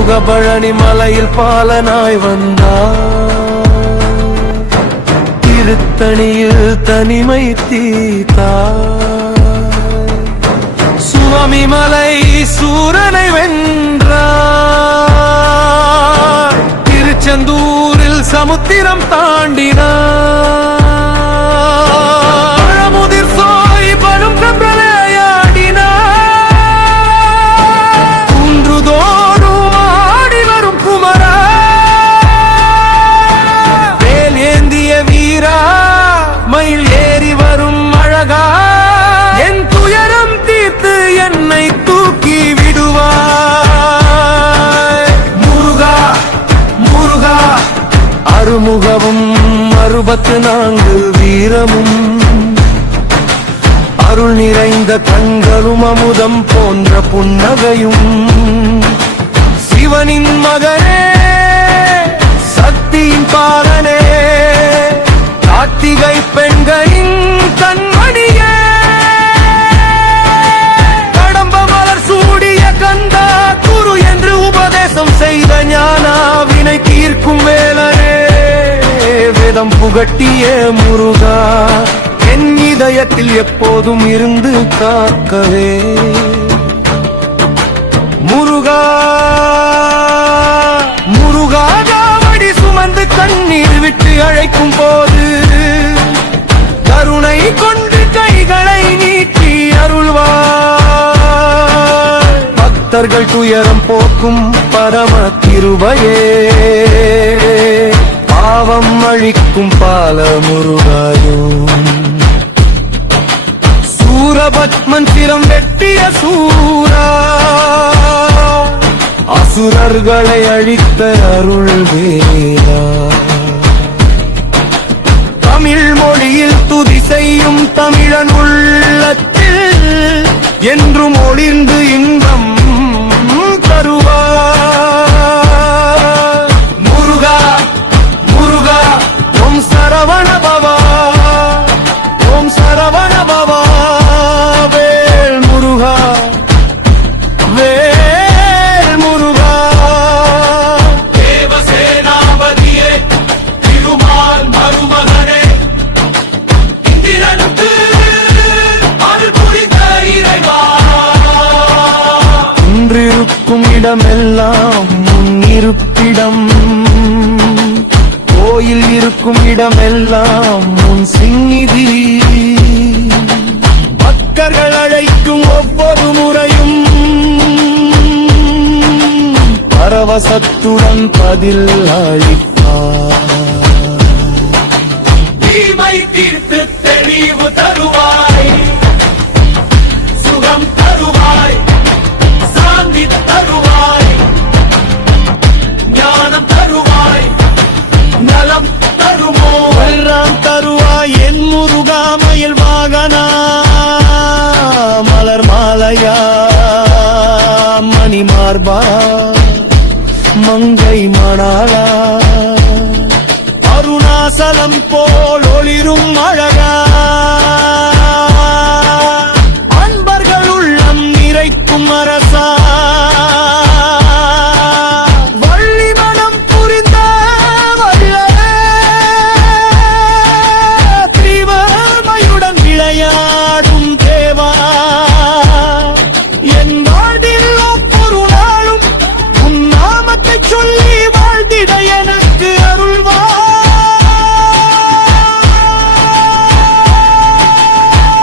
முருக பழனி மலையில் பாலனாய் வந்தார், திருத்தணியில் தனிமை தீர்த்தார், சுவாமி மலை சூரனை வென்றார், திருச்செந்தூரில் சமுத்திரம் தாண்டினார், பழமுதிர் சோய் படும் கம்பளையாடினார், குன்றுதோறும் ஆடி வரும் குமரா, வேல் ஏந்திய வீரா, மயில் ஏறி வரும் அழகா, என் துயரம் தீர்த்து என்னை தூக்கி விடுவாய். முருகா முருகா அருமுகமும் 64 வீரமும், அருள் நிறைந்த கண்களும் அமுதம் போன்ற புன்னகையும், சிவனின் மகனே சக்தியின் பாலனே, கார்த்திகை பெண்களின் கண்மணியே, கடம்ப மலர் சூடிய கந்தா குரு என்று உபதேசம் செய்த ஞானா, வினை தீர்க்கும் வேலனே வேதம் புகட்டிய முருகா, என் இதயத்தில் எப்போதும் இருந்து காக்கவே. முருகா முருகா காவடி சுமந்து கண்ணீர் விட்டு அழைக்கும் போது, கருணை கொண்டு கைகளை நீட்டி அருள்வார், பக்தர்கள் துயரம் போக்கும் பரம கிருபையே, பாவம் அழிக்கும் பால முருகாயும், சூரபத்மன் சிரம் வெட்டிய சூரா, அசுரர்களை அழித்த அருள் வேதா, தமிழ் மொழியில் துதி செய்யும் தமிழன் உள்ளத்தில் என்றும் ஒளிர்ந்து இன்பம் தருவார். முருகா முருகா ஓம் சரவண பவா, ஓம் சரவண பவா, வேல் முருகா வேல் முருகா. தேவசேனாபதியே திருமால் மருமகனே, இந்திரனுக்கு அருள் புரிந்த இறைவா, இன்றிருக்கும் இடமெல்லாம் முன் இருப்பிடம், கோயில் இருக்கும் இடமெல்லாம் முன் சிந்நிதி, பக்தர்கள் அழைக்கும் ஒவ்வொரு முறையும் பரவசத்துடன் பதில் அளிப்பார். தீமை தீர்த்து தெளிவு தருவாய், சுகம் தருவாய், சாந்தி தருவாய், ஞானம் தருவாய், நலம் தருமோ, எல்லாம் தருவாய் என் முருகாமையில் வாகனா, மலர் மாலையா மணி மார்பா, மங்கை மணாலா, அருணாசலம் போல் ஒளிரும் அழகா, அன்பர்கள் உள்ளம் நிறைக்கும் அரசா, வள்ளி மனம் புரிந்த வள்ளலே, திரிவர்மையுடன் விளையாடும் தேவா, என் வாழ்வில் ஒவ்வொரு நாளும் உன் நாமத்தை சொல்லி வாழ்ந்திட எனக்கு அருள்வார்.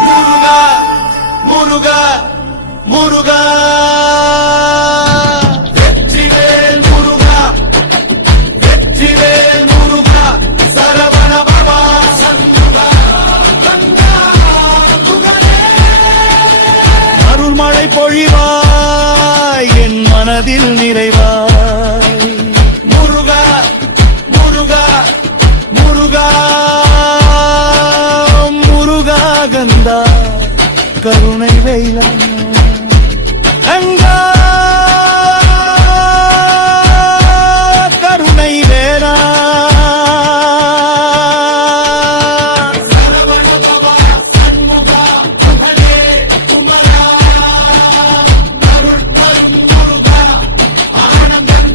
முருகா முருகா முருகா, வெற்றிவேல் முருகா வெற்றிவேல் முருகா, சரவண பவா சண்முகா கந்தா முகனே. அருள்மழை பொழிவாய் என் மனதில் நிறைவாய். முருகா முருகா முருகா, முருகா கந்தா கருணை வெயிலா கங்கா கருணை வேலா, சரவண பவா சண்முகா புகழே குமரா, அருள் தரும் முருகா ஆனந்தம்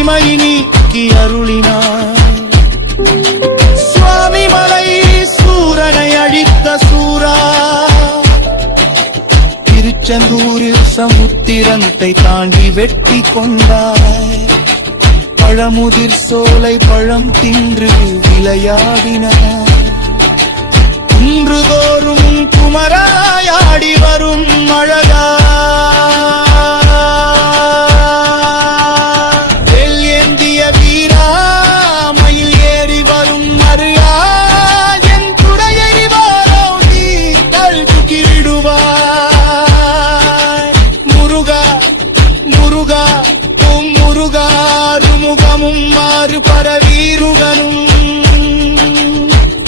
தனிமை நீக்கி அருளினாய். சுவாமி மலை சூரனை அழித்த சூரா, திருச்செந்தூரில் சமுத்திரத்தை தாண்டி வெற்றி கொண்டாய். பழமுதிர் சோலை பழம் தின்று விளையாடினாய். குன்றுதோறும் குமராயாடி வரும் அழகா, வேல் ஏந்திய வீரா, மயில் ஏறி வரும் மருகா, என் துடையறிவாரோ நீ கல் தூக்கிடுவாய். முருகா முருகா ஓம் முருகா, அருமுகமும் மாறு பரவீருகனும்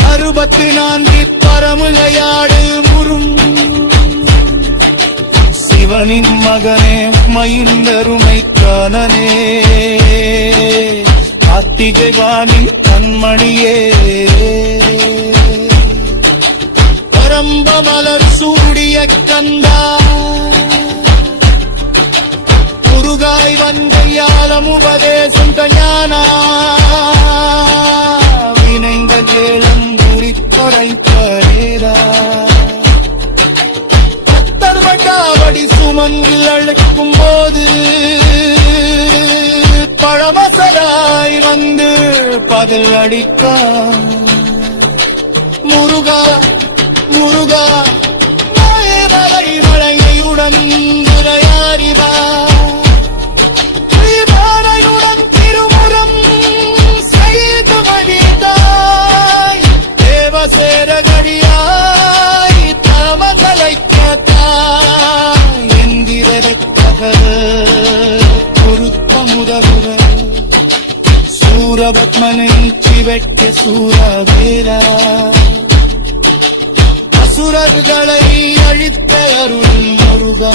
64 பரமுகையாடு முரும். சிவனின் மகனே மயிந்தருமை காணனே, கார்த்திகை வாணி கண்மணியே, பரம்ப மலர் சூடிய கந்தா, முருகாய் வந்தையாலம் உபதேசம் ஞானா, வினைங்கள் ஏலம் குறிப்பறைப்பரேரா. பக்தர் வட்டாவடி சுமந்து அழைக்கும் போது பழமசராய் வந்து பதில் அடிக்க. முருகா முருகா மலை மலையுடன் துரையாரிவா, ஸ்ரீபாலையுடன் திருமுறம் செய்து மகிழ்ந்தாய். தேவசேரகடியாய் தமகளை கேட்டாய். என்கிறதற்கக பொருத்தமுதகுர சூரபத்மனை சிவக்க சூரவேரா, அசுரர்களை அழித்த அருள் முருகா.